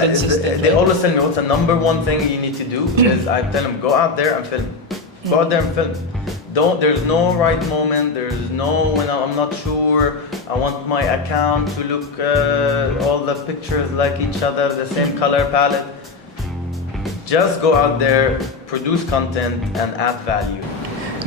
consistent. They always tell me what's the number one thing you need to do is I tell them go out there and film. Go out there and film. There's no right moment. There's no when I'm not sure. I want my account to look all the pictures like each other, the same color palette. Just go out there, produce content, and add value.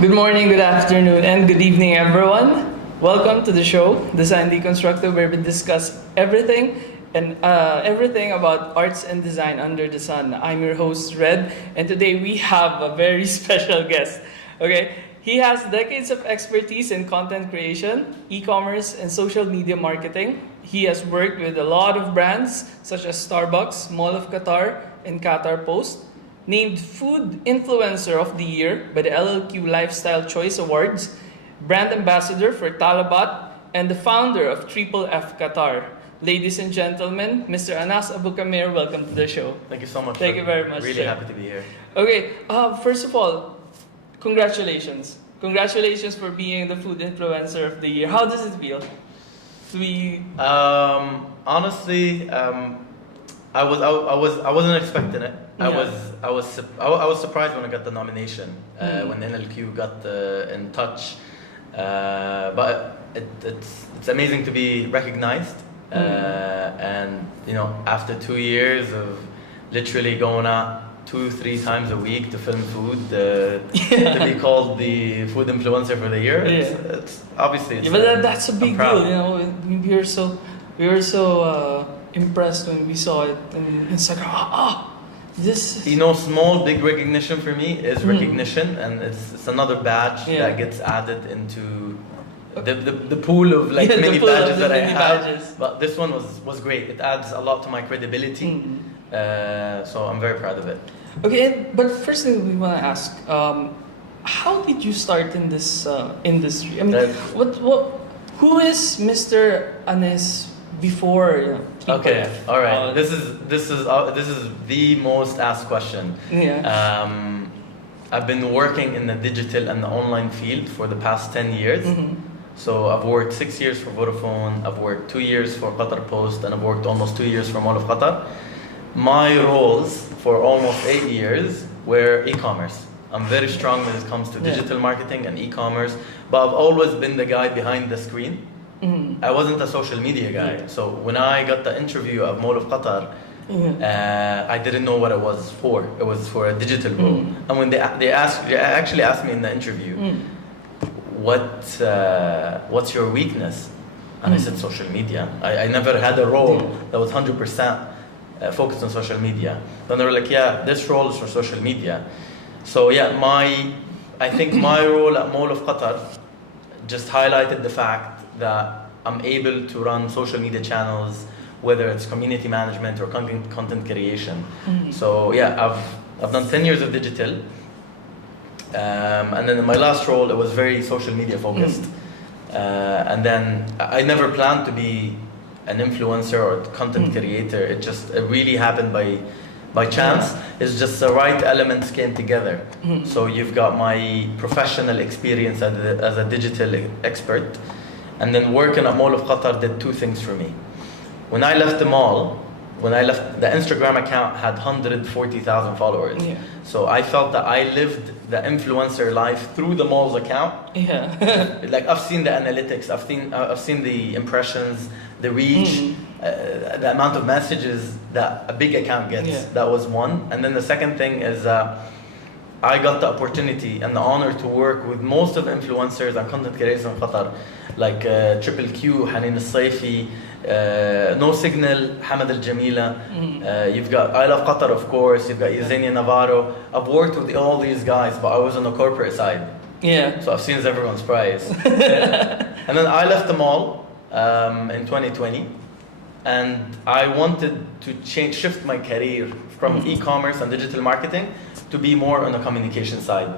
Good morning, good afternoon, and good evening, everyone. Welcome to the show, Design Deconstructed, where we discuss everything about arts and design under the sun. I'm your host, Red, and today we have a very special guest. Okay, he has decades of expertise in content creation, e-commerce, and social media marketing. He has worked with a lot of brands such as Starbucks, Mall of Qatar, and Qatar Post. Named Food Influencer of the Year by the LLQ Lifestyle Choice Awards, brand ambassador for Talabat, and the founder of Triple F Qatar. Ladies and gentlemen, Mr. Anas Abouqamer, welcome to the show. Thank you so much. Thank you very much. Really happy to be here. Okay, first of all, congratulations. Congratulations for being the Food Influencer of the Year. How does it feel to be? Honestly, I wasn't expecting it. I was surprised when I got the nomination, when NLQ got in touch. But it's amazing to be recognized. And you know, after 2 years of literally going out 2-3 times a week to film food, to be called the Food Influencer for the Year, it's obviously. But that's a big deal, you know. We were so impressed when we saw it in Instagram. This. You know, small big recognition for me is recognition, and it's another badge that gets added into the pool of like many badges that I have. But this one was great. It adds a lot to my credibility, so I'm very proud of it. Okay, but first thing we want to ask, how did you start in this industry? I mean, who is Mr. Anas before? You know, okay, all right. This is the most asked question. Yeah. I've been working in the digital and the online field for the past 10 years. So I've worked 6 years for Vodafone, I've worked 2 years for Qatar Post, and I've worked almost 2 years for Mall of Qatar. My roles for almost 8 years were e-commerce. I'm very strong when it comes to digital marketing and e-commerce, but I've always been the guy behind the screen. I wasn't a social media guy. So when I got the interview at Mall of Qatar, I didn't know what it was for. It was for a digital role. And when they actually asked me in the interview, what's your weakness? And I said social media. I never had a role that was 100% focused on social media. Then they were like, yeah, this role is for social media. So yeah, I think my role at Mall of Qatar just highlighted the fact that I'm able to run social media channels, whether it's community management or content creation. So yeah, I've done 10 years of digital. And then in my last role, it was very social media focused. And then I never planned to be an influencer or content creator. It really happened by chance. It's just the right elements came together. So you've got my professional experience as a digital expert, and then working at Mall of Qatar did 2 things for me. When I left the mall, the Instagram account had 140,000 followers. So I felt that I lived the influencer life through the mall's account. Like I've seen the analytics, I've seen the impressions, the reach, the amount of messages that a big account gets. That was one. And then the second thing is I got the opportunity and the honor to work with most of the influencers and content creators in Qatar, like Triple Q, Hanin Al-Saifi, No Signal, Hamad Al-Jamila. You've got I Love Qatar, of course. You've got Yesenia Navarro. I've worked with all these guys, but I was on the corporate side. So I've seen everyone's prize. And then I left the mall in 2020, and I wanted to shift my career from e-commerce and digital marketing to be more on the communication side.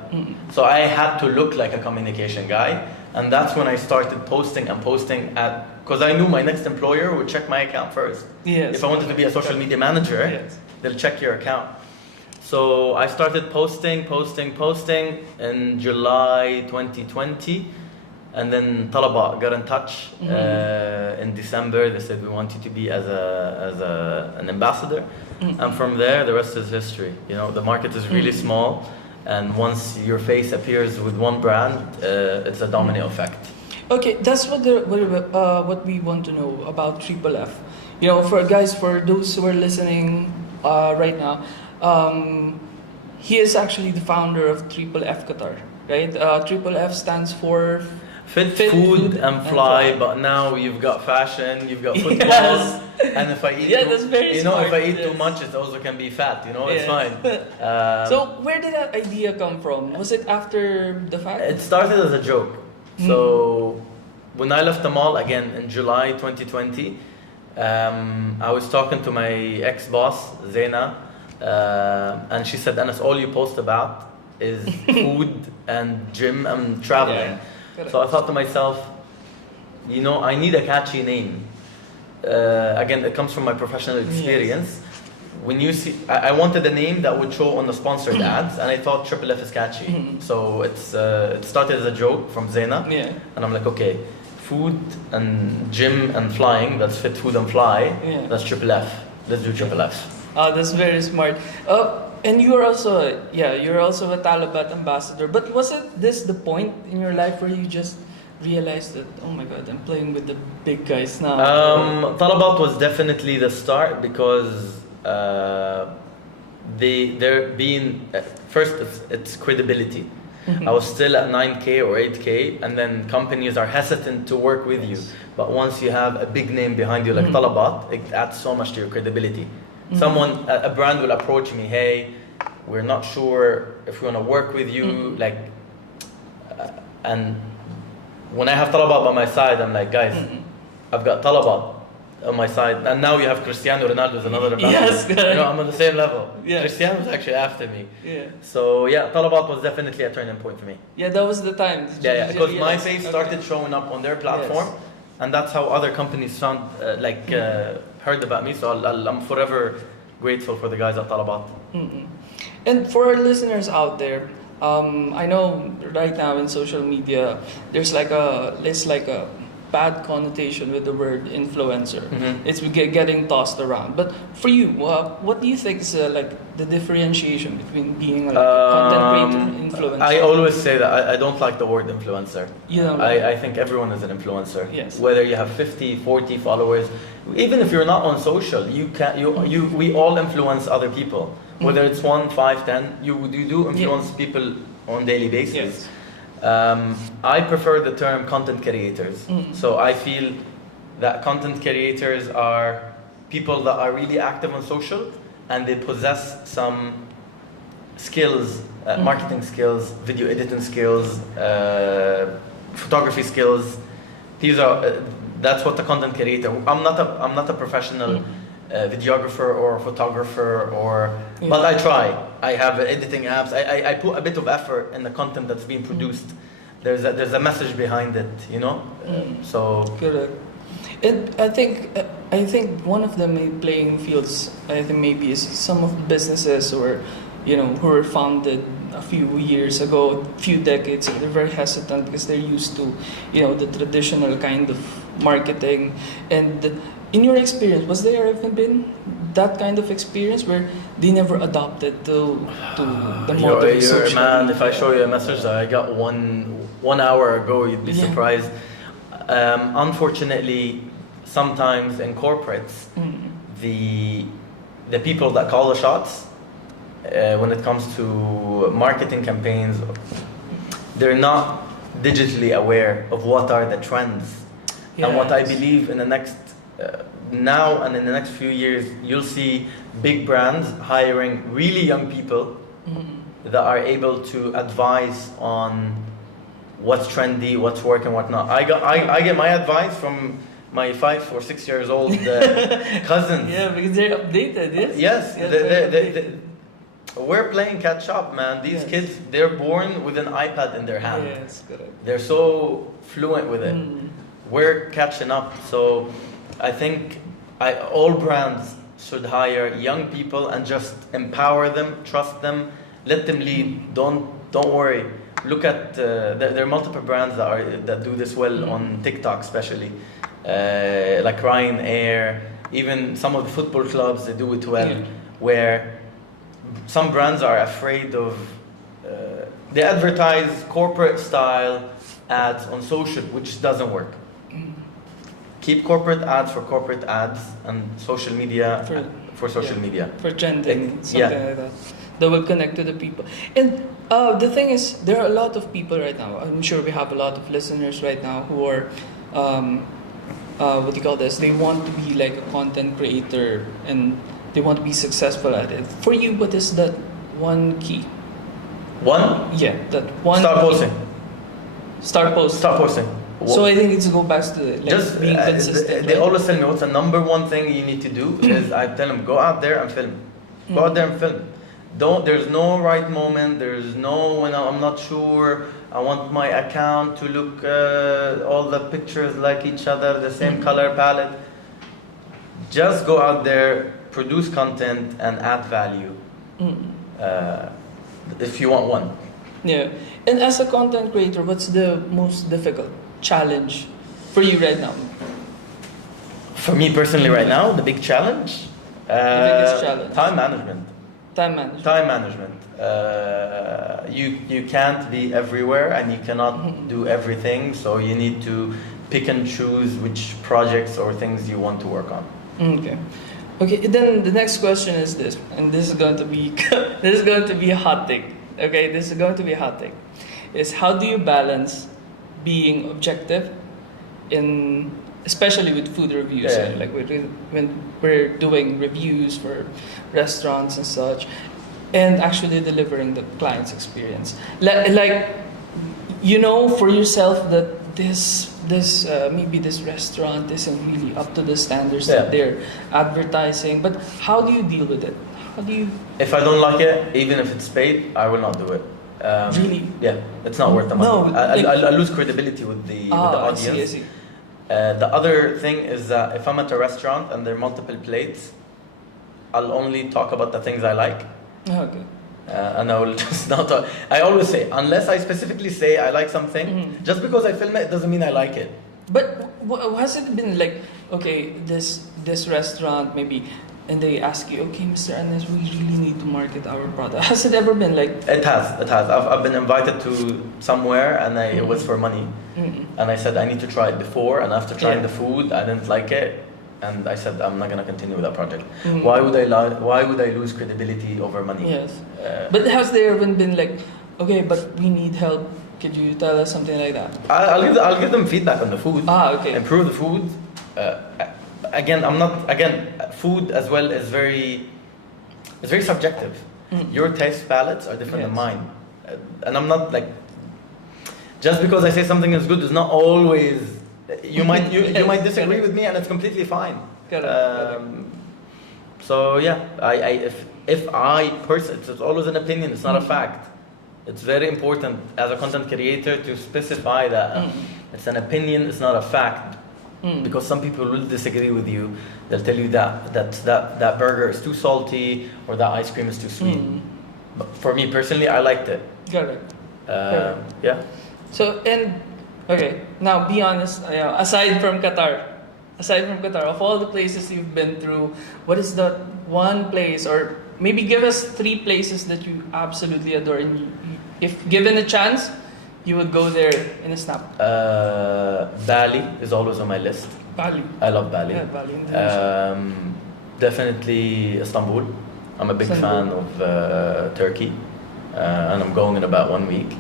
So I had to look like a communication guy, and that's when I started posting because I knew my next employer would check my account first. If I wanted to be a social media manager, they'll check your account. So I started posting in July 2020, and then Talabat got in touch in December. They said, we want you to be as an ambassador. and from there the rest is history. You know, the market is really small, and once your face appears with one brand, it's a domino effect. Okay, that's what we want to know about Triple F. You know, for those who are listening right now, he is actually the founder of Triple F Qatar, right? Triple F stands for Fit, food and fly, but now you've got fashion, you've got football, Yes. and if I eat, That's very smart, if I eat yes. too much, it also can be fat. You know, it's Yes. fine. So where did that idea come from? Was it after the fact? It started as a joke. So when I left the mall again in July 2020, I was talking to my ex-boss, Zaina, and she said, Anas, all you post about is food and gym and traveling. Yeah. So I thought to myself, you know, I need a catchy name. Again, it comes from my professional experience. When you see, I wanted a name that would show on the sponsored ads, and I thought Triple F is catchy. So it started as a joke from Zaina, and I'm like, okay, food and gym and flying, that's Fit, Food and Fly, that's Triple F. Let's do Triple F. That's very smart. And you're also a Talabat ambassador. But was it this the point in your life where you just realized that, oh my God, I'm playing with the big guys now? Talabat was definitely the start because they're being first it's credibility. I was still at 9K or 8K, and then companies are hesitant to work with you. But once you have a big name behind you like Talabat, it adds so much to your credibility. A brand will approach me, hey, we're not sure if we want to work with you, and when I have Talabat by my side, I'm like, guys, I've got Talabat on my side, and now you have Cristiano Ronaldo as another ambassador. Yes, you know, I'm on the same level. Yeah. Cristiano was actually after me. So yeah, Talabat was definitely a turning point for me. Yeah, that was the time. Because my face started showing up on their platform, and that's how other companies found, heard about me. So I'm forever grateful for the guys at Talabat. And for our listeners out there, I know right now in social media, there's like a bad connotation with the word influencer. It's getting tossed around. But for you, what do you think is like the differentiation between being like a content creator and influencer? I always say that I don't like the word influencer. You don't I think everyone is an influencer. Yes. Whether you have 50, 40 followers, even if you're not on social, we all influence other people. Whether it's 1, 5, 10, you do influence people on daily basis. I prefer the term content creators. So I feel that content creators are people that are really active on social and they possess some skills, marketing skills, video editing skills, photography skills. That's what the content creator. I'm not a professional videographer or photographer but I try. I have editing apps. I put a bit of effort in the content that's being produced. There's a message behind it, you know. So correct. And I think one of the main playing fields I think maybe is some of the businesses who were founded a few years ago, few decades, and they're very hesitant because they're used to the traditional kind of marketing. And in your experience, was there ever been that kind of experience where they never adopted to the modern social man, media? if I show you a message that I got one hour ago, you'd be surprised. Unfortunately, sometimes in corporates, the people that call the shots when it comes to marketing campaigns, they're not digitally aware of what are the trends. And what I believe in the next now and in the next few years, you'll see big brands hiring really young people that are able to advise on what's trendy, what's working, what not. I get my advice from my 5 or 6 years old cousins. Yeah, because they're updated. Yes. We're playing catch up, man. These kids, they're born with an iPad in their hand. Yes, correct. They're so fluent with it. We're catching up. So I think all brands should hire young people and just empower them, trust them, let them lead. Don't worry. Look at there are multiple brands that do this well on TikTok, especially like Ryanair. Even some of the football clubs, they do it well. where some brands are afraid of, they advertise corporate style ads on social, which doesn't work. Keep corporate ads for corporate ads and social media for social media. For trending, something yeah. like that. That will connect to the people. And the thing is, there are a lot of people right now. I'm sure we have a lot of listeners right now who are, what do you call this? They want to be like a content creator and they want to be successful at it. For you, what is that one key? One? Yeah, that one. Start posting. Start posting. Start posting. So I think it's go back to like just being consistent. they right? always tell me what's the number one thing you need to do is I tell them go out there and film. Go out there and film. There's no right moment. There's no when I'm not sure. I want my account to look all the pictures like each other, the same color palette. Just go out there, produce content, and add value. If you want one. Yeah. And as a content creator, what's the most difficult challenge for you right now? For me personally right now, the big challenge? biggest challenge? Time management. Time management. Time management. You can't be everywhere and you cannot do everything, so you need to pick and choose which projects or things you want to work on. Okay. Okay, then the next question is this, and this is going to be this is going to be a hot take. Okay, this is going to be a hot take. Is how do you balance being objective in especially with food reviews, Yeah. like when we're doing reviews for restaurants and such, and actually delivering the client's experience. Like, you know for yourself that this maybe this restaurant isn't really up to the standards Yeah. that they're advertising, but how do you deal with it? How do you If I don't like it, even if it's paid, I will not do it. really? Yeah, it's not worth the money. No, I lose credibility with the audience. I see. The other thing is that if I'm at a restaurant and there are multiple plates, I'll only talk about the things I like. Okay. And I will just not talk. I always say, unless I specifically say I like something, just because I film it doesn't mean I like it. But has it been like, okay, this restaurant maybe, and they ask you, okay, Mr. Anes, we really need to market our product. Has it ever been like? It has. I've been invited to somewhere and it was for money. And I said I need to try it before, and after trying the food, I didn't like it. And I said I'm not gonna continue with that project. Why would I lose credibility over money? Yes. But has there ever been like, okay, but we need help. Could you tell us something like that? I'll give them feedback on the food. Okay. Improve the food. Food as well is very subjective. Your taste palettes are different than mine, and I'm not like. Just because I say something is good is not always. You might disagree with me, and it's completely fine. So yeah, if I personally, it's always an opinion. It's not a fact. It's very important as a content creator to specify that it's an opinion. It's not a fact. Because some people will disagree with you. They'll tell you that burger is too salty or that ice cream is too sweet. But for me personally, I liked it. Correct. Yeah. So okay, now be honest. Aside from Qatar, of all the places you've been through, what is the one place, or maybe give us 3 places that you absolutely adore, and if given a chance, you would go there in a snap? Bali is always on my list. Bali. I love Bali. Yeah, Bali. Indonesia. Definitely Istanbul. I'm a big fan of Turkey, and I'm going in about 1 week.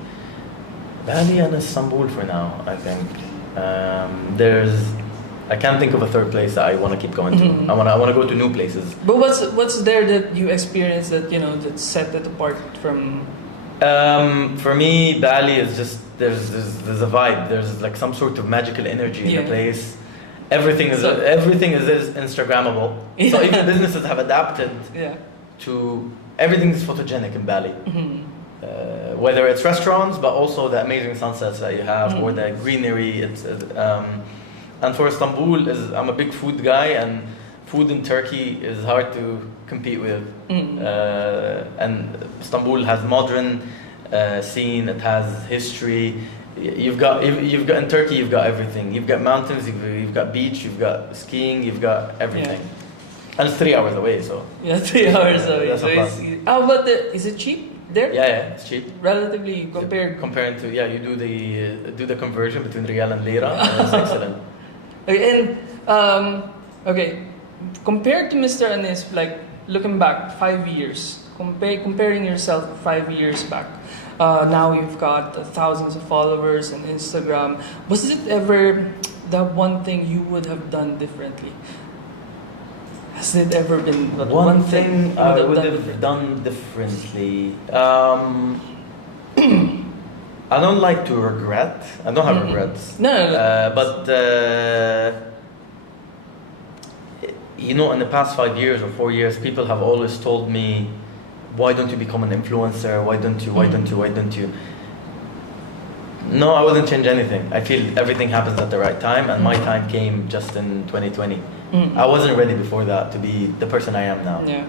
Bali and Istanbul for now, I think. I can't think of a third place that I want to keep going to. I want to go to new places. But what's there that you experience that that set it apart from? For me, Bali is just there's a vibe. There's like some sort of magical energy in the place. Everything is Instagrammable. So even businesses have adapted to everything is photogenic in Bali. Whether it's restaurants, but also the amazing sunsets that you have, or the greenery. And for Istanbul, I'm a big food guy, and food in Turkey is hard to compete with. And Istanbul has modern scene. It has history. You've got in Turkey. You've got everything. You've got mountains. You've got beach. You've got skiing. You've got everything. And it's 3 hours away, so. Yeah, 3 hours away. That's So a plus. how about is it cheap there? Yeah, it's cheap. Relatively compared. Comparing to, you do the conversion between Riyal and Lira, and it's excellent. Okay, and okay, compared to Mr. Anis, like looking back 5 years, comparing yourself 5 years back. Now you've got thousands of followers on Instagram. Was it ever that one thing you would have done differently? Has it ever been One thing you I would done have done differently. I don't like to regret. I don't have regrets. No. But in the past 5 years or 4 years, people have always told me, "Why don't you become an influencer? Why don't you? Why don't you? Why don't you?" No, I wouldn't change anything. I feel everything happens at the right time, and my time came just in 2020. I wasn't ready before that to be the person I am now. Yeah.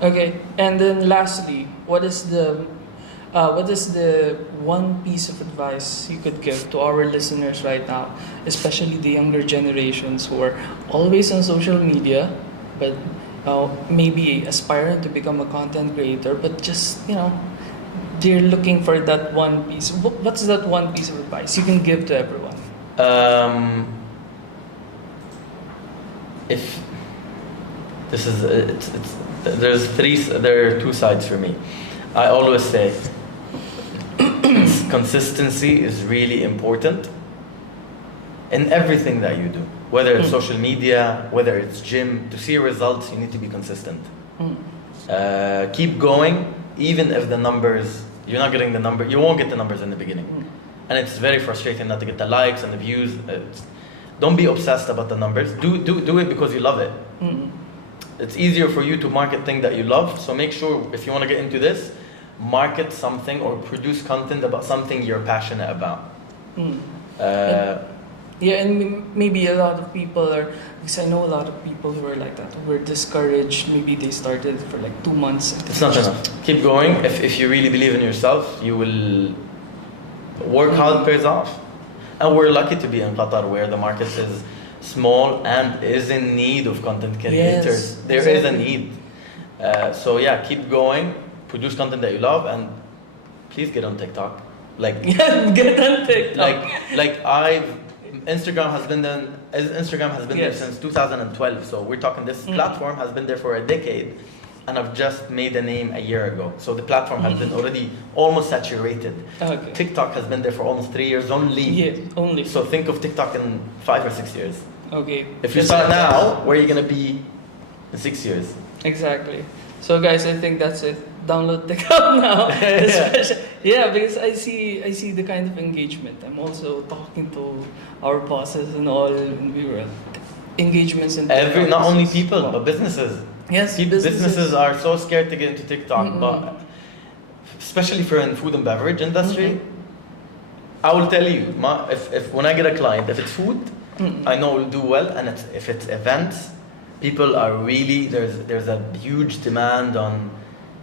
Okay. And then lastly, what is the one piece of advice you could give to our listeners right now, especially the younger generations who are always on social media, but maybe aspiring to become a content creator, but just they're looking for that one piece. What's that one piece of advice you can give to everyone? If this is there are two sides for me. I always say consistency is really important in everything that you do, whether it's social media, whether it's gym. To see results, you need to be consistent. Keep going, even if the numbers, you're not getting the number, you won't get the numbers in the beginning. And it's very frustrating not to get the likes and the views. Don't be obsessed about the numbers. Do it because you love it. It's easier for you to market things that you love. So make sure, if you want to get into this, market something or produce content about something you're passionate about. Yeah, and maybe a lot of people are, because I know a lot of people who are like that, who were discouraged. Maybe they started for like 2 months. It's not enough. Keep going. If you really believe in yourself, you will work hard, pays off. And we're lucky to be in Qatar, where the market is small and is in need of content creators. Yes, there is a need. So yeah, keep going. Produce content that you love, and please get on TikTok. Like get on TikTok. Instagram has been there since 2012. So we're talking, this platform has been there for a decade, and I've just made a name a year ago. So the platform has been already almost saturated. Okay. TikTok has been there for almost 3 years only. Yeah, only. So think of TikTok in 5 or 6 years. Okay. If you start now, where are you gonna be in 6 years? Exactly. So guys, I think that's it. Download TikTok now. Because I see the kind of engagement. I'm also talking to our bosses and all, and we were engagements in TikTok. Not only people, but businesses. Yes, businesses are so scared to get into TikTok, but especially for in food and beverage industry, I will tell you, if when I get a client, if it's food, I know we'll do well, and if it's events, people are really, there's a huge demand on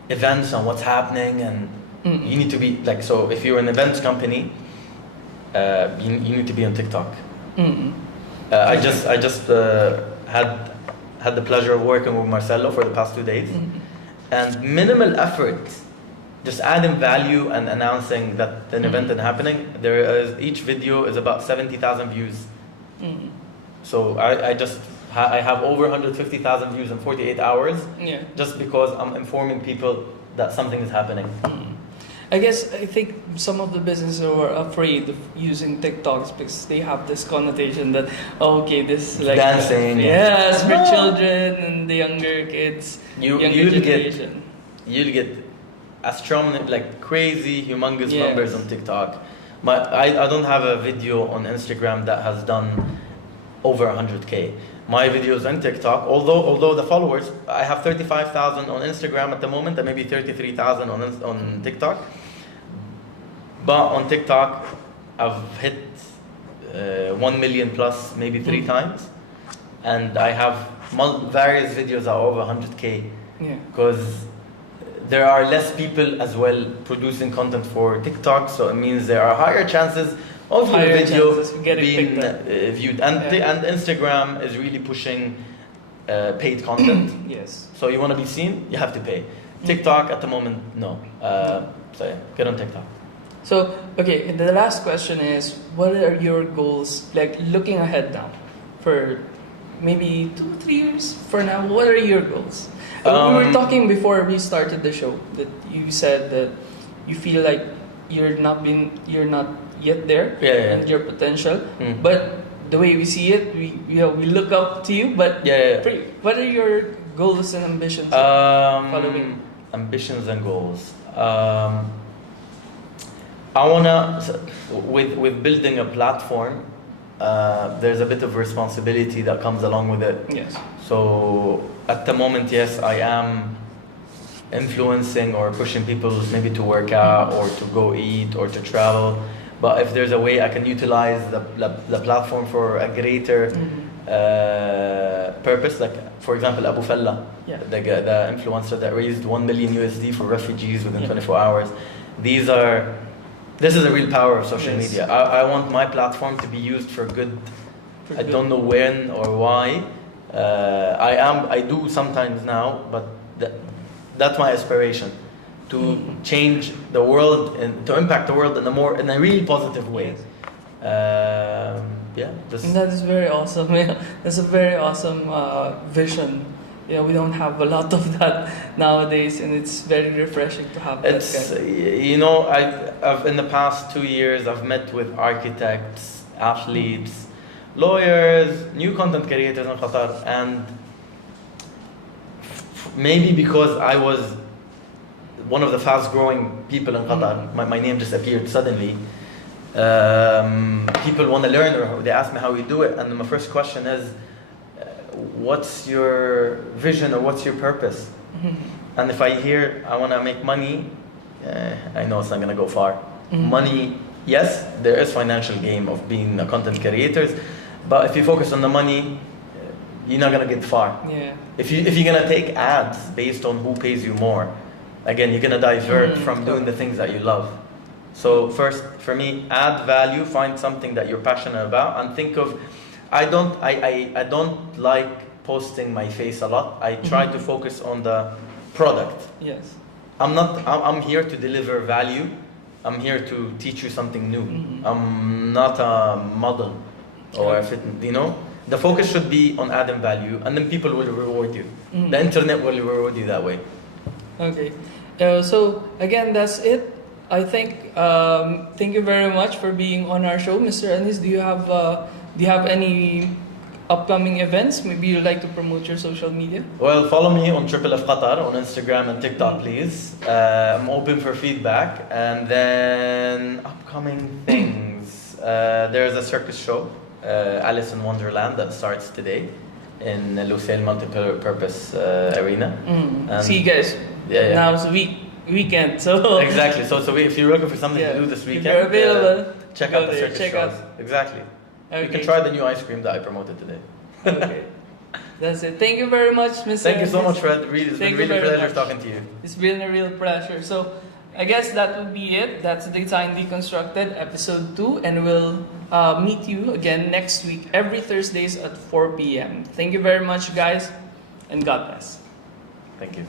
events, on what's happening, and you need to be like, so if you're an events company, you need to be on TikTok. I just had the pleasure of working with Marcelo for the past 2 days, and minimal effort, just adding value and announcing that an event is happening. Each video is about 70,000 views. So I have over 150,000 views in 48 hours, just because I'm informing people that something is happening. I think some of the businesses are afraid of using TikToks because they have this connotation that, this is like dancing. Yes, for children and the younger kids, you'll get astronomical, like crazy, humongous numbers on TikTok. I don't have a video on Instagram that has done over 100K. My videos on TikTok, although the followers, I have 35,000 on Instagram at the moment, and maybe 33,000 on TikTok. But on TikTok, I've hit 1 million plus, maybe 3 times, and I have various videos that are over 100K. Because there are less people as well producing content for TikTok, so it means there are higher chances of your video being viewed. And Instagram is really pushing paid content. Yes. So you want to be seen, you have to pay. TikTok at the moment, no. So yeah, get on TikTok. So, okay, and the last question is, what are your goals, like looking ahead now, for maybe 2-3 years for now? What are your goals? We were talking before we started the show that you said that you feel like you're not yet there, and your potential. But the way we see it, we look up to you. But what are your goals and ambitions? Following ambitions and goals. I wanna with building a platform. There's a bit of responsibility that comes along with it. Yes. So at the moment, yes, I am influencing or pushing people maybe to work out or to go eat or to travel. But if there's a way I can utilize the platform for a greater purpose, like for example, Abu Fella, the influencer that raised 1 million USD for refugees within 24 hours. This is a real power of social media. I want my platform to be used for good. I don't know when or why. I do sometimes now, but that's my aspiration, to change the world and to impact the world in a really positive way. And that is very awesome. That's a very awesome vision. We don't have a lot of that nowadays, and it's very refreshing to have that. I've in the past 2 years, I've met with architects, athletes, lawyers, new content creators in Qatar, and maybe because I was one of the fast-growing people in Qatar, my name just appeared suddenly. People want to learn, or they ask me how we do it, and my first question is, what's your vision or what's your purpose? And if I hear I want to make money, I know it's not going to go far. Money, yes, there is financial game of being a content creators, but if you focus on the money, you're not going to get far. If you're going to take ads based on who pays you more, again, you're going to divert from doing the things that you love. So first, for me, add value, find something that you're passionate about, and think of, I don't like posting my face a lot. I try to focus on the product. Yes. I'm here to deliver value. I'm here to teach you something new. I'm not a model or a fit, the focus should be on adding value, and then people will reward you. The internet will reward you that way. Okay. So again, that's it. I think, thank you very much for being on our show, Mr. Anis. Do you have any upcoming events? Maybe you'd like to promote your social media? Well, follow me on Triple F Qatar on Instagram and TikTok, please. I'm open for feedback. And then upcoming things. There's a circus show, Alice in Wonderland, that starts today in Lusail Multi-Purpose Arena. See you guys. Now it's weekend, so exactly. So if you're looking for something to do this weekend, if you're available, check out the circus shows. Exactly. Okay. You can try the new ice cream that I promoted today. Okay. That's it. Thank you very much, Mr. Thank you so much, Fred. It's been really a pleasure talking to you. It's been a real pleasure. So, I guess that would be it. That's Design Deconstructed, episode 2, and we'll meet you again next week, every Thursdays at 4 p.m. Thank you very much, guys, and God bless. Thank you.